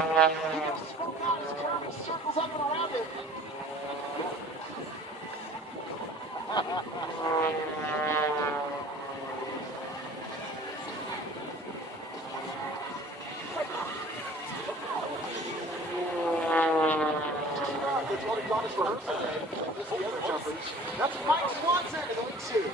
He just spoke out his terrible circles up and around him. That's what he got his rehearsal game. That's the other jumpers. That's Mike Swanson in the lead suit.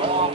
Well,